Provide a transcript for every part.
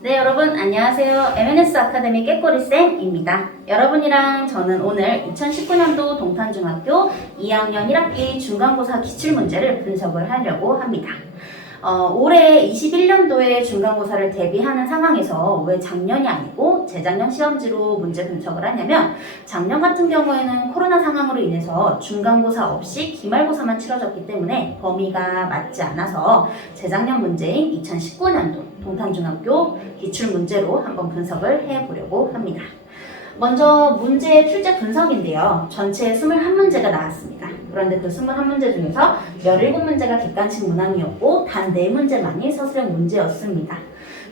네, 여러분 안녕하세요. MNS 아카데미 깨꼬리쌤입니다. 여러분이랑 저는 오늘 2019년도 동탄중학교 2학년 1학기 중간고사 기출문제를 분석을 하려고 합니다. 올해 21년도에 중간고사를 대비하는 상황에서 왜 작년이 아니고 재작년 시험지로 문제 분석을 하냐면, 작년 같은 경우에는 코로나 상황으로 인해서 중간고사 없이 기말고사만 치러졌기 때문에 범위가 맞지 않아서 재작년 문제인 2019년도 동탄중학교 기출문제로 한번 분석을 해보려고 합니다. 먼저 문제의 출제 분석인데요. 전체 21문제가 나왔습니다. 그런데 그 21문제 중에서 17문제가 객관식 문항이었고 단 4문제만이 서술형 문제였습니다.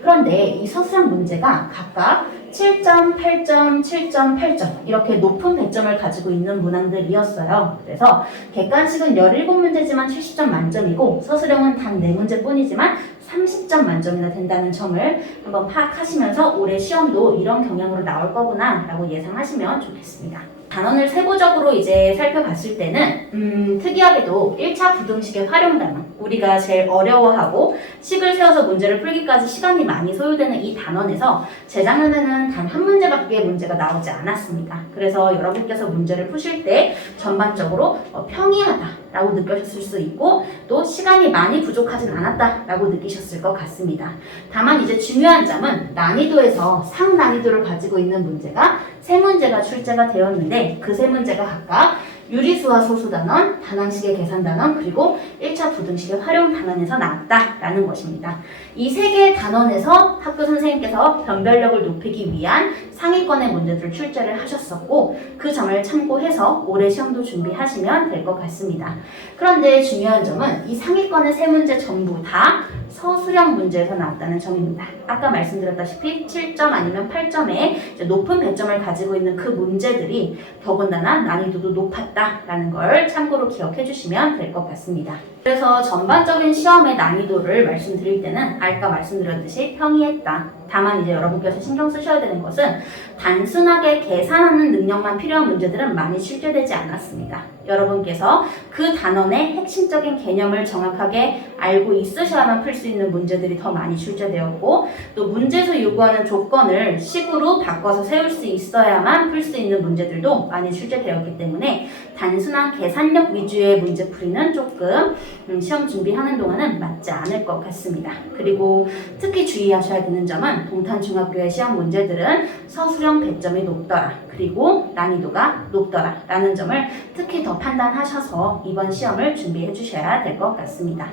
그런데 이 서술형 문제가 각각 7점, 8점, 7점, 8점 이렇게 높은 배점을 가지고 있는 문항들이었어요. 그래서 객관식은 17문제지만 70점 만점이고 서술형은 단 4문제 뿐이지만 30점 만점이나 된다는 점을 한번 파악하시면서 올해 시험도 이런 경향으로 나올 거구나 라고 예상하시면 좋겠습니다. 단원을 세부적으로 이제 살펴봤을 때는 특이하게도 1차 부등식의 활용 단원, 우리가 제일 어려워하고 식을 세워서 문제를 풀기까지 시간이 많이 소요되는 이 단원에서 재작년에는 단 한 문제밖에 문제가 나오지 않았습니다. 그래서 여러분께서 문제를 푸실 때 전반적으로 평이하다라고 느껴졌을 수 있고 또 시간이 많이 부족하진 않았다라고 느끼셨을 것 같습니다. 다만 이제 중요한 점은 난이도에서 상난이도를 가지고 있는 문제가 3문제가 출제가 되었는데 그 3문제가 각각 유리수와 소수단원, 단항식의 계산단원, 그리고 1차 부등식의 활용단원에서 나왔다라는 것입니다. 이 3개의 단원에서 학교 선생님께서 변별력을 높이기 위한 상위권의 문제들을 출제를 하셨었고 그 점을 참고해서 올해 시험도 준비하시면 될 것 같습니다. 그런데 중요한 점은 이 상위권의 3문제 전부 다 서술형 문제에서 나왔다는 점입니다. 아까 말씀드렸다시피 7점 아니면 8점의 높은 배점을 가지고 있는 그 문제들이 더군다나 난이도도 높았다라는 걸 참고로 기억해 주시면 될 것 같습니다. 그래서 전반적인 시험의 난이도를 말씀드릴 때는 아까 말씀드렸듯이 평이했다. 다만 이제 여러분께서 신경 쓰셔야 되는 것은 단순하게 계산하는 능력만 필요한 문제들은 많이 출제되지 않았습니다. 여러분께서 그 단원의 핵심적인 개념을 정확하게 알고 있으셔야만 풀 수 있는 문제들이 더 많이 출제되었고 또 문제에서 요구하는 조건을 식으로 바꿔서 세울 수 있어야만 풀 수 있는 문제들도 많이 출제되었기 때문에 단순한 계산력 위주의 문제풀이는 조금 시험 준비하는 동안은 맞지 않을 것 같습니다. 그리고 특히 주의하셔야 되는 점은 동탄중학교의 시험 문제들은 서술형 배점이 높더라 그리고 난이도가 높더라 라는 점을 특히 더 판단하셔서 이번 시험을 준비해 주셔야 될 것 같습니다.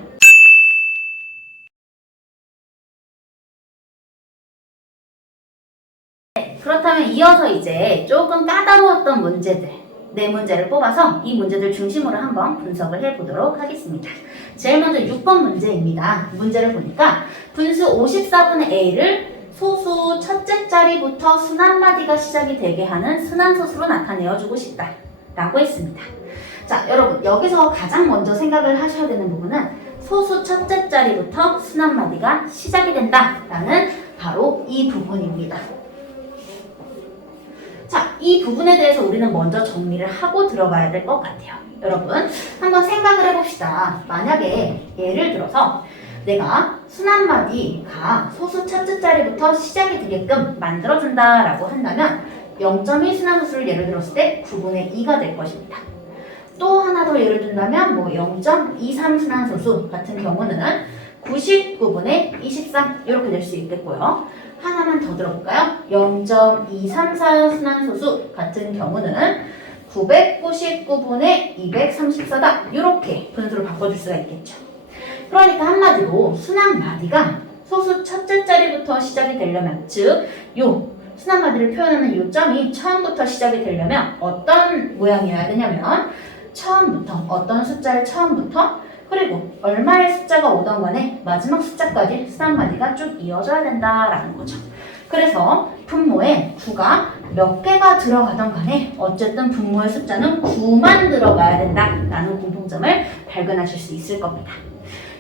그렇다면 이어서 이제 조금 까다로웠던 문제들 4문제를 뽑아서 이 문제들 중심으로 한번 분석을 해보도록 하겠습니다. 제일 먼저 6번 문제입니다. 문제를 보니까 분수 54분의 a를 소수 첫째 자리부터 순한마디가 시작이 되게 하는 순환소수로 나타내어주고 싶다 라고 했습니다. 자, 여러분 여기서 가장 먼저 생각을 하셔야 되는 부분은 소수 첫째 자리부터 순한마디가 시작이 된다라는 바로 이 부분입니다. 자, 이 부분에 대해서 우리는 먼저 정리를 하고 들어가야 될 것 같아요. 여러분, 한번 생각을 해봅시다. 만약에 예를 들어서 내가 순한마디가 소수 첫째 자리부터 시작이 되게끔 만들어준다라고 한다면 0.1 순환소수를 예를 들었을 때 9분의 2가 될 것입니다. 또 하나 더 예를 든다면 0.23 순환소수 같은 경우는 99분의 23 이렇게 될 수 있겠고요. 하나만 더 들어볼까요? 0.234 순환소수 같은 경우는 999분의 234다. 이렇게 분수로 바꿔줄 수가 있겠죠. 그러니까 한마디로 순한마디가 소수 첫째 자리부터 시작이 되려면 즉 요 순한마디를 표현하는 요 점이 처음부터 시작이 되려면 어떤 모양이어야 되냐면 처음부터 어떤 숫자를 처음부터 그리고 얼마의 숫자가 오던 간에 마지막 숫자까지 순한마디가 쭉 이어져야 된다라는 거죠. 그래서 분모에 9가 몇 개가 들어가던 간에 어쨌든 분모의 숫자는 9만 들어가야 된다라는 공통점을 발견하실 수 있을 겁니다.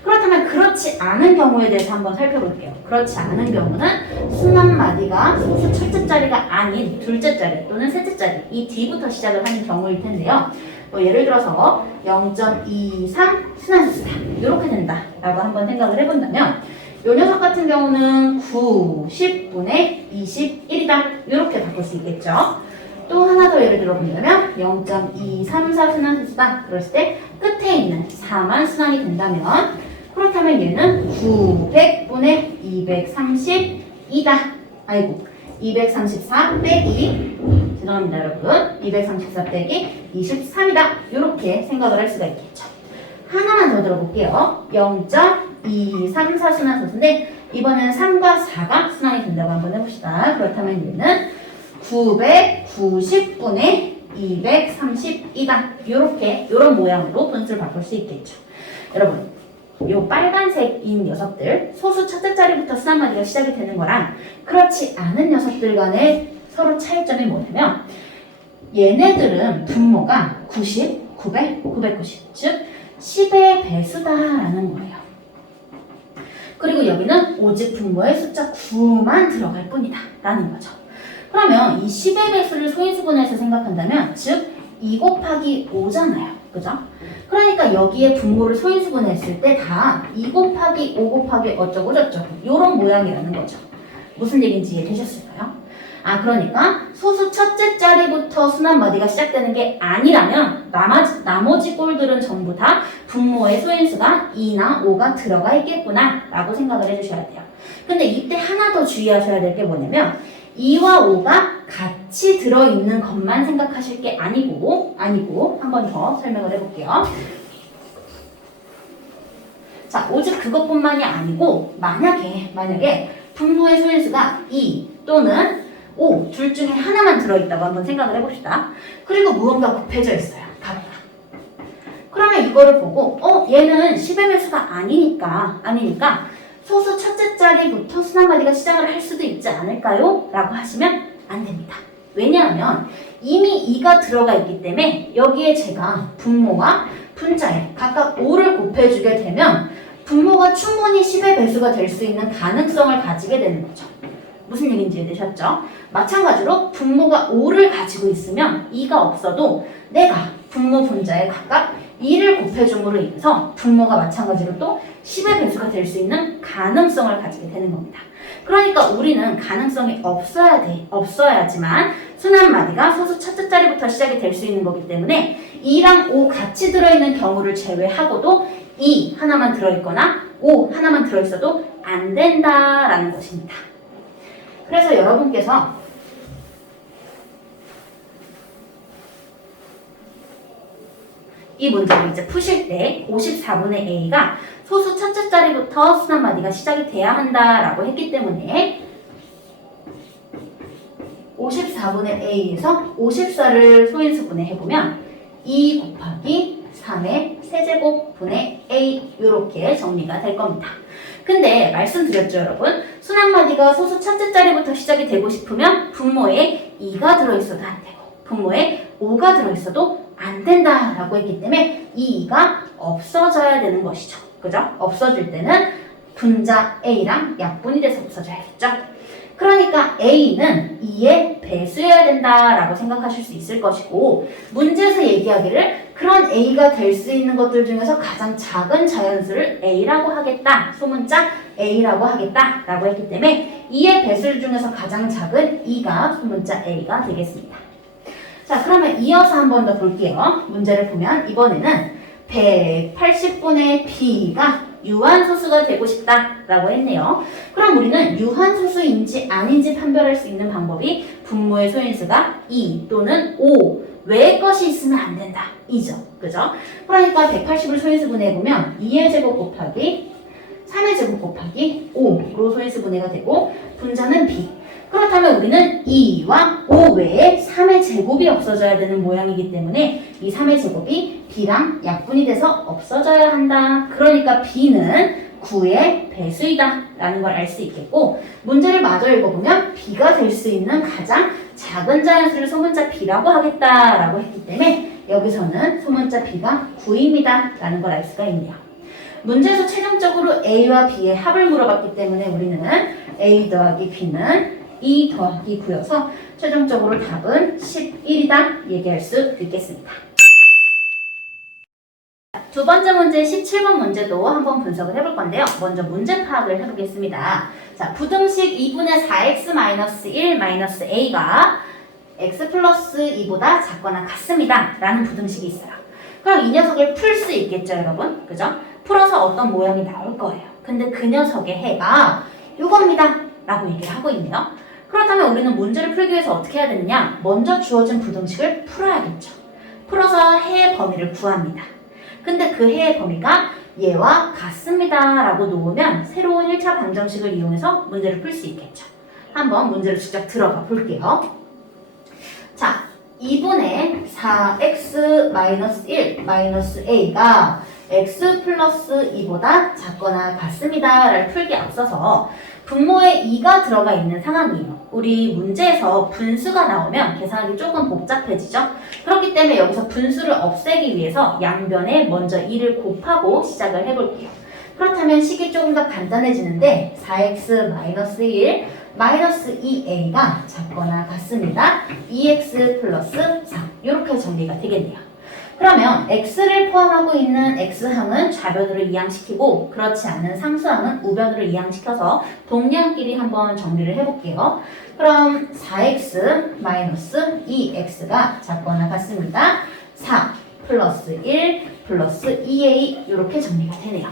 그렇다면 그렇지 않은 경우에 대해서 한번 살펴볼게요. 그렇지 않은 경우는 순한마디가 소수 첫째 자리가 아닌 둘째 자리 또는 셋째 자리 이 D부터 시작을 하는 경우일 텐데요. 예를 들어서 0.23 순환소수다 이렇게 된다라고 한번 생각을 해본다면 요 녀석 같은 경우는 9, 10분의 21이다. 이렇게 바꿀 수 있겠죠. 또 하나 더 예를 들어본다면 0.234 순환소수다. 그랬을 때 끝에 있는 4만 순환이 된다면 그렇다면 얘는 900분의 232다. 아이고 234 빼기 죄송합니다 여러분 234 빼기 23이다. 이렇게 생각을 할 수가 있겠죠. 하나만 더 들어볼게요. 0.234 순환소수인데 이번에는 3과 4가 순환이 된다고 한번 해봅시다. 그렇다면 얘는 990분의 232다. 요런 모양으로 분수를 바꿀 수 있겠죠. 여러분, 요 빨간색인 녀석들, 소수 첫째 자리부터 순환마디가 시작이 되는 거랑 그렇지 않은 녀석들 간의 서로 차이점이 뭐냐면 얘네들은 분모가 90, 900, 990, 즉 10의 배수다라는 거예요. 그리고 여기는 오직 분모의 숫자 9만 들어갈 뿐이다 라는 거죠. 그러면 이 10의 배수를 소인수분해서 생각한다면 즉 2 곱하기 5잖아요. 그죠? 그러니까 여기에 분모를 소인수분해했을 때 다 2 곱하기 5 곱하기 어쩌고 저쩌고 이런 모양이라는 거죠. 무슨 얘기인지 이해되셨을까요? 그러니까 소수 첫째 자리부터 순환마디가 시작되는 게 아니라면 나머지 꼴들은 전부 다 분모의 소인수가 2나 5가 들어가 있겠구나 라고 생각을 해주셔야 돼요. 근데 이때 하나 더 주의하셔야 될 게 뭐냐면 2와 5가 같이 들어있는 것만 생각하실 게 아니고 한 번 더 설명을 해볼게요. 자, 오직 그것뿐만이 아니고 만약에 분모의 소인수가 2 또는 5 둘 중에 하나만 들어있다고 한번 생각을 해봅시다. 그리고 무언가 곱해져 있어요. 각각. 그러면 이거를 보고 얘는 10의 배수가 아니니까 소수 첫째 자리부터 순환마디가 시작을 할 수도 있지 않을까요? 라고 하시면 안 됩니다. 왜냐하면 이미 2가 들어가 있기 때문에 여기에 제가 분모와 분자에 각각 5를 곱해주게 되면 분모가 충분히 10의 배수가 될 수 있는 가능성을 가지게 되는 거죠. 무슨 얘기인지 이해되셨죠? 마찬가지로 분모가 5를 가지고 있으면 2가 없어도 내가 분모 분자에 각각 2를 곱해줌으로 인해서 분모가 마찬가지로 또 10의 배수가 될 수 있는 가능성을 가지게 되는 겁니다. 그러니까 우리는 가능성이 없어야지만 순환마디가 소수 첫째 자리부터 시작이 될 수 있는 거기 때문에 2랑 5 같이 들어있는 경우를 제외하고도 2 하나만 들어있거나 5 하나만 들어있어도 안 된다라는 것입니다. 그래서 여러분께서 이 문제를 이제 푸실 때 54분의 A가 소수 첫째 자리부터 순환마디가 시작이 돼야 한다라고 했기 때문에 54분의 A에서 54를 소인수분해 해보면 2 곱하기 3의 세제곱분의 A 이렇게 정리가 될 겁니다. 근데 말씀드렸죠 여러분? 순환마디가 소수 첫째 자리부터 시작이 되고 싶으면 분모에 2가 들어있어도 안 되고 분모에 5가 들어있어도 안 된다라고 했기 때문에 이 2가 없어져야 되는 것이죠. 그죠? 없어질 때는 분자 A랑 약분이 돼서 없어져야겠죠? 그러니까 A는 2의 배수여야 된다라고 생각하실 수 있을 것이고 문제에서 얘기하기를 그런 A가 될 수 있는 것들 중에서 가장 작은 자연수를 A라고 하겠다. 소문자 A라고 하겠다라고 했기 때문에 2의 배수 중에서 가장 작은 2가 소문자 A가 되겠습니다. 자, 그러면 이어서 한 번 더 볼게요. 문제를 보면 이번에는 180분의 B가 유한소수가 되고 싶다라고 했네요. 그럼 우리는 유한소수인지 아닌지 판별할 수 있는 방법이 분모의 소인수가 2 또는 5 외의 것이 있으면 안 된다. 이죠. 그죠? 그러니까 180을 소인수분해해보면 2의 제곱 곱하기 3의 제곱 곱하기 5로 소인수분해가 되고 분자는 B. 그렇다면 우리는 2와 5 외에 3의 제곱이 없어져야 되는 모양이기 때문에 이 3의 제곱이 B랑 약분이 돼서 없어져야 한다. 그러니까 B는 9의 배수이다 라는 걸 알 수 있겠고 문제를 마저 읽어보면 B가 될 수 있는 가장 작은 자연수를 소문자 B라고 하겠다라고 했기 때문에 여기서는 소문자 B가 9입니다 라는 걸 알 수가 있네요. 문제에서 최종적으로 A와 B의 합을 물어봤기 때문에 우리는 A 더하기 B는 2 더하기 9여서 최종적으로 답은 11이다 얘기할 수 있겠습니다. 두 번째 문제 17번 문제도 한번 분석을 해볼 건데요. 먼저 문제 파악을 해보겠습니다. 자, 부등식 2분의 4x-1 a가 x 플러스 2보다 작거나 같습니다. 라는 부등식이 있어요. 그럼 이 녀석을 풀 수 있겠죠, 여러분? 그죠? 풀어서 어떤 모양이 나올 거예요. 근데 그 녀석의 해가 이겁니다. 라고 얘기를 하고 있네요. 그렇다면 우리는 문제를 풀기 위해서 어떻게 해야 되느냐? 먼저 주어진 부등식을 풀어야겠죠. 풀어서 해의 범위를 구합니다. 근데 그 해의 범위가 얘와 같습니다. 라고 놓으면 새로운 1차 방정식을 이용해서 문제를 풀 수 있겠죠. 한번 문제를 직접 들어가 볼게요. 자, 2분의 4x-1 a가 x 플러스 2보다 작거나 같습니다. 를 풀기 앞서서 분모에 2가 들어가 있는 상황이에요. 우리 문제에서 분수가 나오면 계산하기 조금 복잡해지죠. 그렇기 때문에 여기서 분수를 없애기 위해서 양변에 먼저 2를 곱하고 시작을 해볼게요. 그렇다면 식이 조금 더 간단해지는데 4x-1 마이너스 2a가 작거나 같습니다. 2x 플러스 4 이렇게 정리가 되겠네요. 그러면 x를 포함하고 있는 x항은 좌변으로 이항시키고 그렇지 않은 상수항은 우변으로 이항시켜서 동량끼리 한번 정리를 해볼게요. 그럼 4x 마이너스 2x가 작거나 같습니다. 4 플러스 1 플러스 2a 이렇게 정리가 되네요.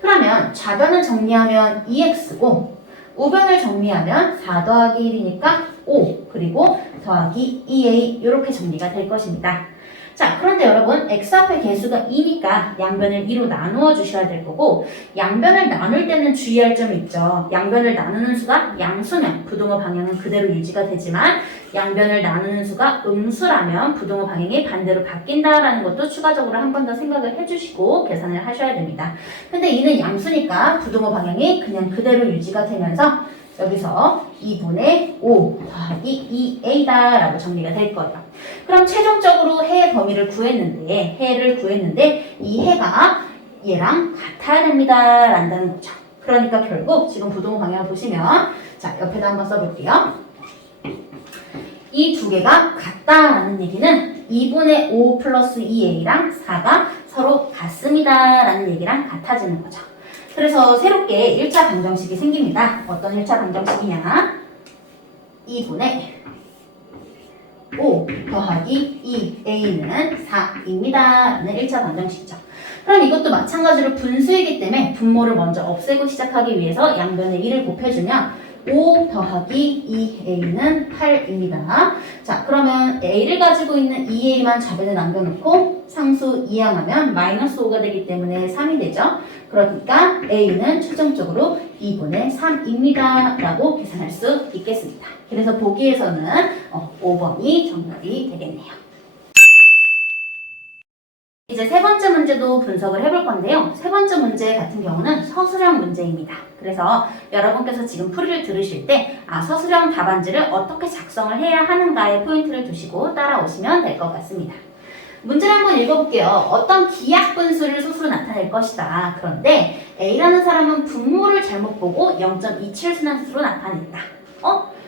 그러면 좌변을 정리하면 2x고 우변을 정리하면 4 더하기 1이니까 5 그리고 더하기 2a 이렇게 정리가 될 것입니다. 자, 그런데 여러분 x 앞에 개수가 2니까 양변을 2로 나누어 주셔야 될 거고 양변을 나눌 때는 주의할 점이 있죠. 양변을 나누는 수가 양수면 부동호 방향은 그대로 유지가 되지만 양변을 나누는 수가 음수라면 부동호 방향이 반대로 바뀐다라는 것도 추가적으로 한 번 더 생각을 해주시고 계산을 하셔야 됩니다. 근데 2는 양수니까 부동호 방향이 그냥 그대로 유지가 되면서 여기서 2분의 5 더하기 2a다 라고 정리가 될 거예요. 그럼 최종적으로 해의 범위를 구했는데 해를 구했는데 이 해가 얘랑 같아야 됩니다 라는 거죠. 그러니까 결국 지금 부동호 방향을 보시면 자 옆에다 한번 써볼게요. 이 두 개가 같다라는 얘기는 2분의 5 플러스 2a랑 4가 서로 같습니다 라는 얘기랑 같아지는 거죠. 그래서 새롭게 1차 방정식이 생깁니다. 어떤 1차 방정식이냐? 2분의 5 더하기 2a는 4입니다. 라는 1차 방정식이죠. 그럼 이것도 마찬가지로 분수이기 때문에 분모를 먼저 없애고 시작하기 위해서 양변에 1을 곱해주면 5 더하기 2a는 8입니다. 자, 그러면 a를 가지고 있는 2a만 좌변에 남겨놓고 상수 이항하면 마이너스 5가 되기 때문에 3이 되죠. 그러니까 a는 최종적으로 2분의 3입니다. 라고 계산할 수 있겠습니다. 그래서 보기에서는 5번이 정답이 되겠네요. 이제 세 번째 문제도 분석을 해볼 건데요. 세 번째 문제 같은 경우는 서술형 문제입니다. 그래서 여러분께서 지금 풀이를 들으실 때 서술형 답안지를 어떻게 작성을 해야 하는가에 포인트를 두시고 따라오시면 될 것 같습니다. 문제를 한번 읽어볼게요. 어떤 기하 분수를 소수로 나타낼 것이다. 그런데 A라는 사람은 분모를 잘못 보고 0.27 순환수로 나타냈다.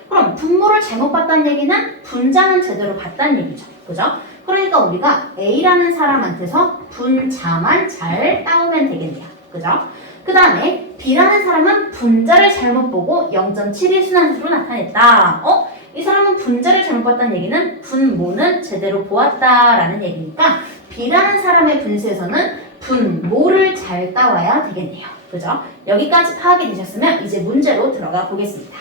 그럼 분모를 잘못 봤다는 얘기는 분자는 제대로 봤다는 얘기죠. 그죠? 그러니까 우리가 A라는 사람한테서 분자만 잘 따오면 되겠네요. 그죠? 그 다음에 B라는 사람은 분자를 잘못 보고 0.72 순환수로 나타냈다. 이 사람은 분자를 잘못 봤다는 얘기는 분모는 제대로 보았다라는 얘기니까 B라는 사람의 분수에서는 분모를 잘 따와야 되겠네요. 그죠? 여기까지 파악이 되셨으면 이제 문제로 들어가 보겠습니다.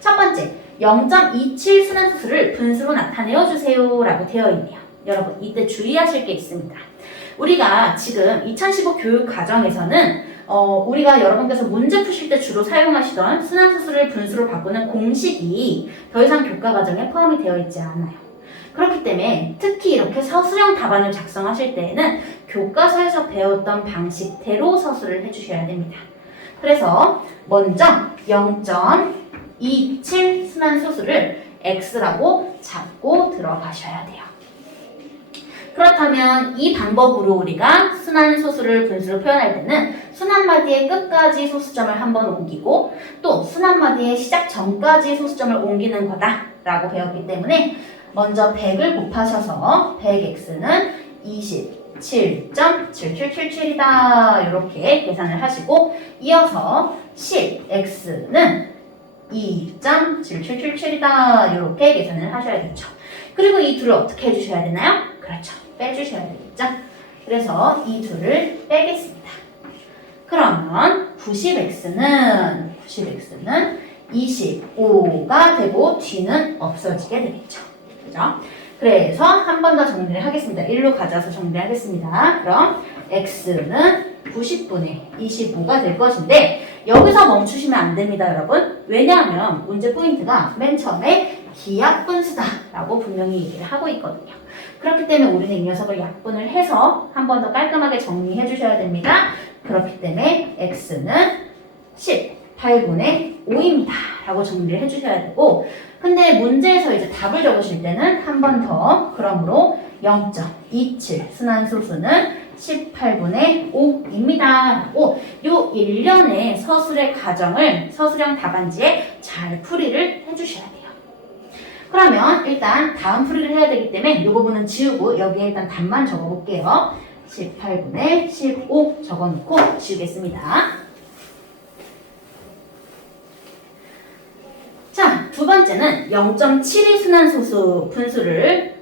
첫 번째, 0.27 순환수를 분수로 나타내어 주세요 라고 되어 있네요. 여러분 이때 주의하실 게 있습니다. 우리가 지금 2015 교육 과정에서는 우리가 여러분께서 문제 푸실 때 주로 사용하시던 순환수를 분수로 바꾸는 공식이 더 이상 교과 과정에 포함이 되어 있지 않아요. 그렇기 때문에 특히 이렇게 서술형 답안을 작성하실 때에는 교과서에서 배웠던 방식대로 서술을 해주셔야 됩니다. 그래서 먼저 0.27 순환소수를 x라고 잡고 들어가셔야 돼요. 그렇다면 이 방법으로 우리가 순환소수를 분수로 표현할 때는 순환마디의 끝까지 소수점을 한번 옮기고 또 순환마디의 시작 전까지 소수점을 옮기는 거다라고 배웠기 때문에 먼저 100을 곱하셔서 100x는 20 7.7777이다. 이렇게 계산을 하시고 이어서 10x는 2.7777이다. 이렇게 계산을 하셔야겠죠. 그리고 이 둘을 어떻게 해주셔야 되나요? 그렇죠. 빼주셔야 되겠죠. 그래서 이 둘을 빼겠습니다. 그러면 90x는 25가 되고 뒤는 없어지게 되겠죠. 그죠? 그래서 한 번 더 정리를 하겠습니다. 1로 가져와서 정리를 하겠습니다. 그럼 x는 90분의 25가 될 것인데 여기서 멈추시면 안 됩니다, 여러분. 왜냐하면 문제 포인트가 맨 처음에 기약분수다 라고 분명히 얘기를 하고 있거든요. 그렇기 때문에 우리는 이 녀석을 약분을 해서 한 번 더 깔끔하게 정리해 주셔야 됩니다. 그렇기 때문에 x는 18분의 5입니다. 라고 정리를 해주셔야 되고 근데 문제에서 이제 답을 적으실 때는 한 번 더 그러므로 0.27 순환소수는 18분의 5입니다. 라고 요 일련의 서술의 과정을 서술형 답안지에 잘 풀이를 해주셔야 돼요. 그러면 일단 다음 풀이를 해야 되기 때문에 이 부분은 지우고 여기에 일단 답만 적어볼게요. 18분의 15 적어놓고 지우겠습니다. 자, 두 번째는 0.72 순환소수 분수를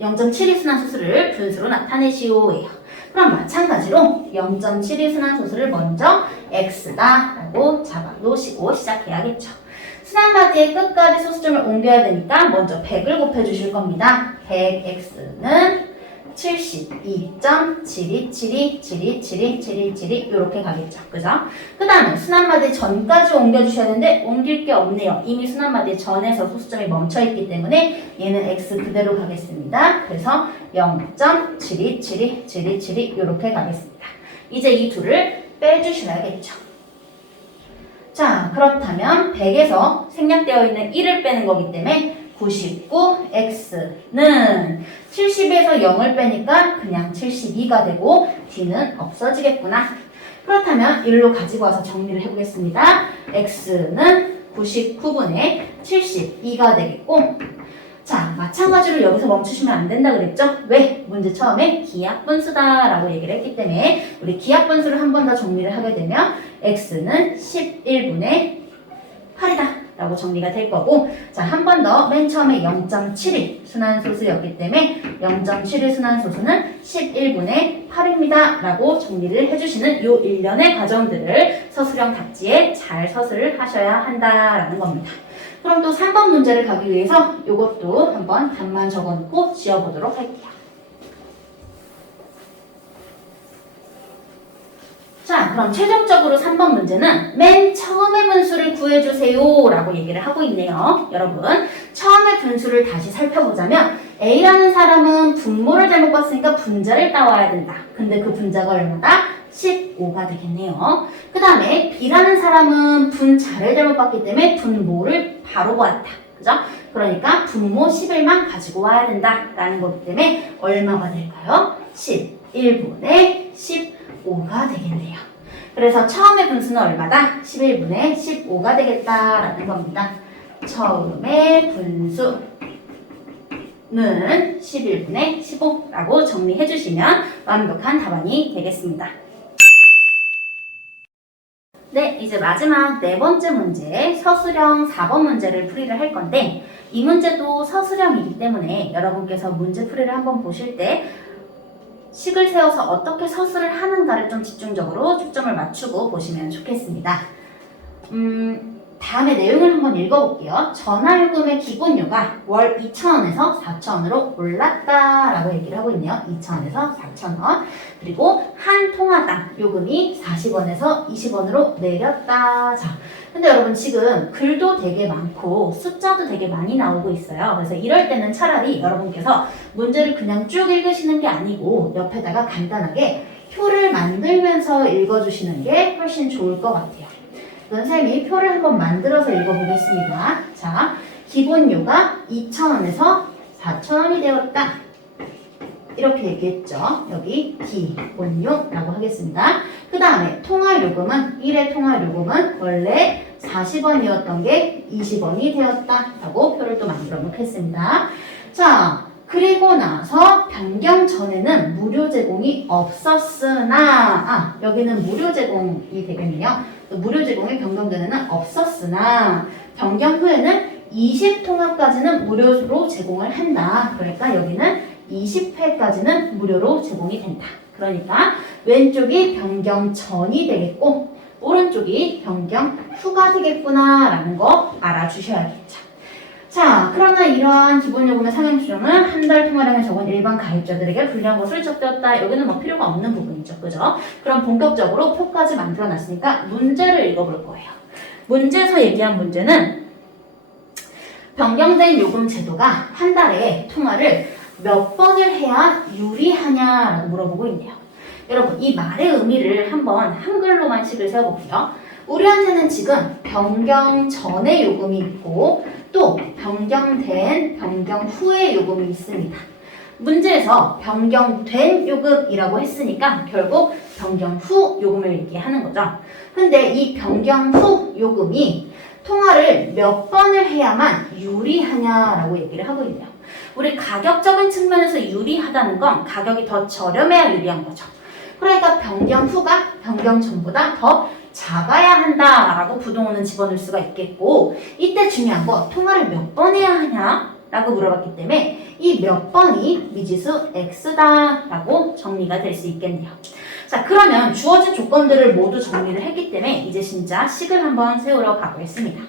0.72 순환소수를 분수로 나타내시오예요. 그럼 마찬가지로 0.72 순환소수를 먼저 x다 라고 잡아놓으시고 시작해야겠죠. 순환마디의 끝까지 소수점을 옮겨야 되니까 먼저 100을 곱해주실 겁니다. 100x는 72.727272727272 이렇게 가겠죠. 그죠? 그 다음에 순환마디 전까지 옮겨주셔야 되는데 옮길 게 없네요. 이미 순환마디 전에서 소수점이 멈춰있기 때문에 얘는 x 그대로 가겠습니다. 그래서 0.72727272 이렇게 가겠습니다. 이제 이 둘을 빼주셔야겠죠. 자, 그렇다면 100에서 생략되어 있는 1을 빼는 거기 때문에 99x는 70에서 0을 빼니까 그냥 72가 되고 뒤는 없어지겠구나. 그렇다면 1로 가지고 와서 정리를 해보겠습니다. x는 99분의 72가 되겠고 자, 마찬가지로 여기서 멈추시면 안 된다 그랬죠? 왜? 문제 처음에 기약분수다 라고 얘기를 했기 때문에 우리 기약분수를 한 번 더 정리를 하게 되면 x는 11분의 8이다 라고 정리가 될 거고 자, 한 번 더 맨 처음에 0.71 순환소수였기 때문에 0.71 순환소수는 11분의 8입니다 라고 정리를 해주시는 요 일련의 과정들을 서술형 답지에 잘 서술을 하셔야 한다라는 겁니다. 그럼 또 3번 문제를 가기 위해서 이것도 한번 답만 적어놓고 지어보도록 할게요. 자, 그럼 최종적으로 3번 문제는 맨 처음의 분수를 구해주세요 라고 얘기를 하고 있네요. 여러분, 처음의 분수를 다시 살펴보자면 A라는 사람은 분모를 잘못 봤으니까 분자를 따와야 된다. 근데 그 분자가 얼마다? 15가 되겠네요. 그 다음에 B라는 사람은 분자를 잘못 봤기 때문에 분모를 바로 보았다. 그죠? 그러니까 분모 11만 가지고 와야 된다 라는 거기 때문에 얼마가 될까요? 11분의 15가 되겠네요. 그래서 처음의 분수는 얼마다? 11분의 15가 되겠다라는 겁니다. 처음의 분수는 11분의 15라고 정리해 주시면 완벽한 답안이 되겠습니다. 네, 이제 마지막 네 번째 문제, 서술형 4번 문제를 풀이를 할 건데 이 문제도 서술형이기 때문에 여러분께서 문제 풀이를 한번 보실 때 식을 세워서 어떻게 서술을 하는가를 좀 집중적으로 초점을 맞추고 보시면 좋겠습니다. 다음에 내용을 한번 읽어볼게요. 전화요금의 기본료가 월 2,000원에서 4,000원으로 올랐다라고 얘기를 하고 있네요. 2,000원에서 4,000원. 그리고 한 통화당 요금이 40원에서 20원으로 내렸다. 자, 근데 여러분 지금 글도 되게 많고 숫자도 되게 많이 나오고 있어요. 그래서 이럴 때는 차라리 여러분께서 문제를 그냥 쭉 읽으시는 게 아니고 옆에다가 간단하게 표를 만들면서 읽어주시는 게 훨씬 좋을 것 같아요. 선생님이 표를 한번 만들어서 읽어보겠습니다. 자, 기본료가 2,000원에서 4,000원이 되었다. 이렇게 얘기했죠. 여기 기본료라고 하겠습니다. 그 다음에 통화요금은 1회 통화요금은 원래 40원이었던 게 20원이 되었다 라고 표를 또 만들어 놓겠습니다. 자, 그리고 나서 변경 전에는 무료 제공이 없었으나 여기는 무료 제공이 되겠네요. 무료 제공이 변경 전에는 없었으나 변경 후에는 20통화까지는 무료로 제공을 한다. 그러니까 여기는 20회까지는 무료로 제공이 된다. 그러니까 왼쪽이 변경 전이 되겠고 오른쪽이 변경 후가 되겠구나 라는 거 알아주셔야겠죠. 자, 그러나 이러한 기본요금의 상향수정은 한 달 통화량을 적은 일반 가입자들에게 불리한 것을 적되었다. 여기는 뭐 필요가 없는 부분이죠. 그죠? 그럼 본격적으로 표까지 만들어 놨으니까 문제를 읽어볼 거예요. 문제에서 얘기한 문제는 변경된 요금 제도가 한 달에 통화를 몇 번을 해야 유리하냐라고 물어보고 있네요. 여러분, 이 말의 의미를 한번 한글로만 식을 세워볼게요. 우리한테는 지금 변경 전의 요금이 있고 또 변경 후의 요금이 있습니다. 문제에서 변경된 요금이라고 했으니까 결국 변경 후 요금을 얘기하는 거죠. 근데 이 변경 후 요금이 통화를 몇 번을 해야만 유리하냐라고 얘기를 하고 있네요. 우리 가격적인 측면에서 유리하다는 건 가격이 더 저렴해야 유리한 거죠. 그러니까 변경 후가 변경 전보다 더 작아야 한다라고 부동어는 집어넣을 수가 있겠고 이때 중요한 거 통화를 몇 번 해야 하냐라고 물어봤기 때문에 이 몇 번이 미지수 x다라고 정리가 될 수 있겠네요. 자, 그러면 주어진 조건들을 모두 정리를 했기 때문에 이제 진짜 식을 한번 세우러 가보겠습니다.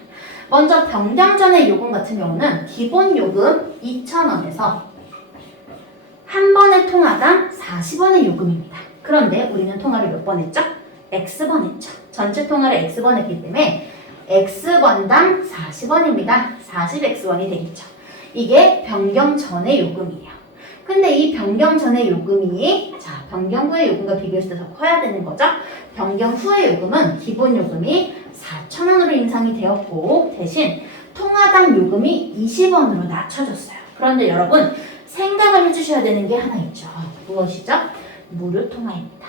먼저 변경 전의 요금 같은 경우는 기본 요금 2,000원에서 한 번의 통화당 40원의 요금입니다. 그런데 우리는 통화를 몇 번 했죠? X번 했죠. 전체 통화를 X번 했기 때문에 X번당 40원입니다. 40X원이 되겠죠. 이게 변경 전의 요금이에요. 근데 이 변경 전의 요금이 변경 후의 요금과 비교했을 때 더 커야 되는 거죠. 변경 후의 요금은 기본 요금이 4,000원으로 인상이 되었고 대신 통화당 요금이 20원으로 낮춰졌어요. 그런데 여러분 생각을 해주셔야 되는 게 하나 있죠. 무엇이죠? 무료 통화입니다.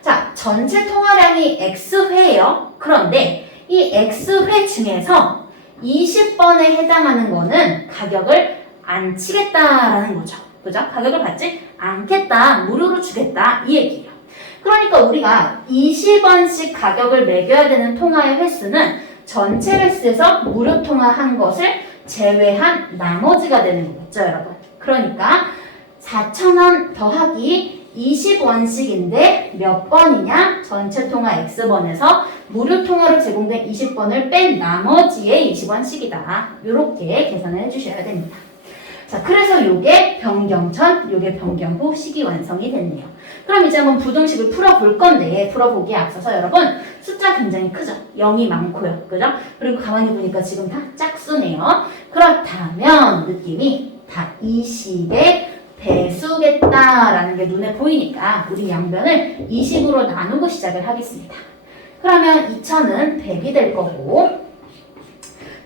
자, 전체 통화량이 X회예요. 그런데 이 X회 중에서 20번에 해당하는 거는 가격을 안 치겠다라는 거죠. 그죠? 가격을 받지 않겠다, 무료로 주겠다 이 얘기예요. 그러니까 우리가 20원씩 가격을 매겨야 되는 통화의 횟수는 전체 횟수에서 무료 통화한 것을 제외한 나머지가 되는 거겠죠, 여러분. 그러니까 4,000원 더하기 20원씩인데 몇 번이냐? 전체 통화 X번에서 무료 통화로 제공된 20번을 뺀 나머지의 20원씩이다. 이렇게 계산을 해주셔야 됩니다. 자, 그래서 요게 변경 전, 요게 변경 후 식이 완성이 됐네요. 그럼 이제 한번 부등식을 풀어볼 건데 풀어보기에 앞서서 여러분 숫자 굉장히 크죠? 0이 많고요. 그죠? 그리고 가만히 보니까 지금 다 짝수네요. 그렇다면 느낌이 다 이 식의 배수겠다라는 게 눈에 보이니까 우리 양변을 20으로 나누고 시작을 하겠습니다. 그러면 2000은 100이 될 거고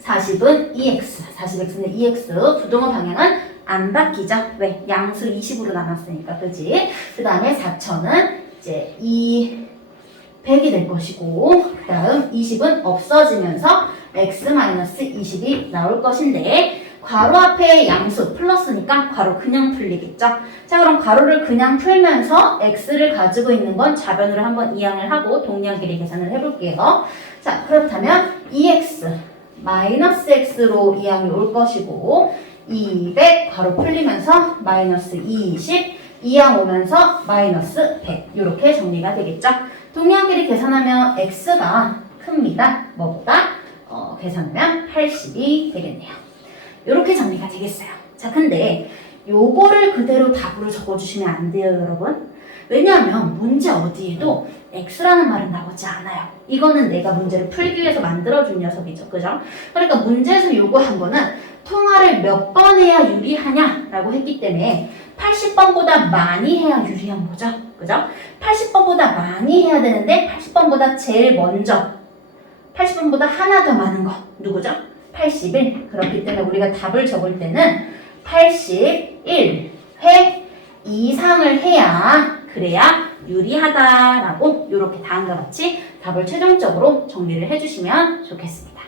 40은 2x, 40x는 2x, 부동어 방향은 안 바뀌죠? 왜? 양수 20으로 나눴으니까, 그지? 그 다음에 4000은 이제 100이 될 것이고, 그 다음 20은 없어지면서 x-20이 나올 것인데, 괄호 앞에 양수 플러스니까 괄호 그냥 풀리겠죠? 자, 그럼 괄호를 그냥 풀면서 x를 가지고 있는 건 좌변으로 한번 이항을 하고 동량 길이 계산을 해볼게요. 자, 그렇다면 2x 마이너스 x로 이항이 올 것이고 200 괄호 풀리면서 마이너스 20 이항 오면서 마이너스 100 이렇게 정리가 되겠죠? 동량 길이 계산하면 x가 큽니다. 뭐보다? 계산하면 80이 되겠네요. 이렇게 정리가 되겠어요. 자, 근데 요거를 그대로 답으로 적어주시면 안 돼요, 여러분. 왜냐하면 문제 어디에도 x라는 말은 나오지 않아요. 이거는 내가 문제를 풀기 위해서 만들어준 녀석이죠. 그죠? 그러니까 문제에서 요구한 거는 통화를 몇 번 해야 유리하냐라고 했기 때문에 80번보다 많이 해야 유리한 거죠. 그죠? 80번보다 많이 해야 되는데 80번보다 제일 먼저 80번보다 하나 더 많은 거 누구죠? 81. 그렇기 때문에 우리가 답을 적을 때는 81회 이상을 해야 그래야 유리하다라고 이렇게 다음과 같이 답을 최종적으로 정리를 해주시면 좋겠습니다.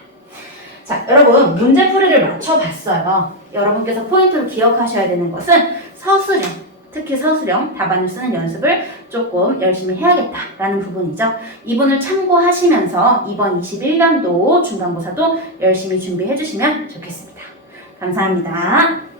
자, 여러분 문제풀이를 맞춰봤어요. 여러분께서 포인트로 기억하셔야 되는 것은 서술형, 특히 서술형 답안을 쓰는 연습을 조금 열심히 해야겠다라는 부분이죠. 이분을 참고하시면서 이번 21년도 중간고사도 열심히 준비해 주시면 좋겠습니다. 감사합니다.